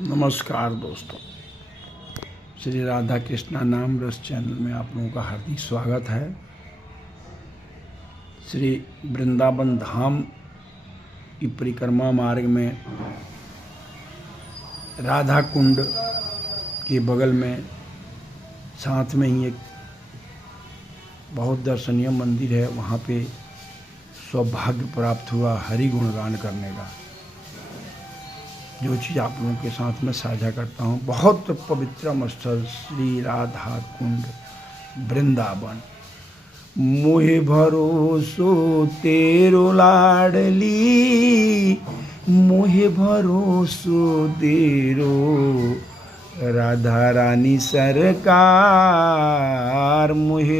नमस्कार दोस्तों, श्री राधा कृष्णा नाम रस चैनल में आप लोगों का हार्दिक स्वागत है। श्री वृंदावन धाम की परिक्रमा मार्ग में राधा कुंड के बगल में साथ में ही एक बहुत दर्शनीय मंदिर है। वहाँ पे सौभाग्य प्राप्त हुआ हरि गुणगान करने का, जो चीज़ आप लोगों के साथ में साझा करता हूँ। बहुत पवित्र स्थल श्री राधा कुंड वृंदावन। मोहे भरोसो तेरो लाडली, मोहे भरोसो तेरो राधा रानी सरकार, मोहे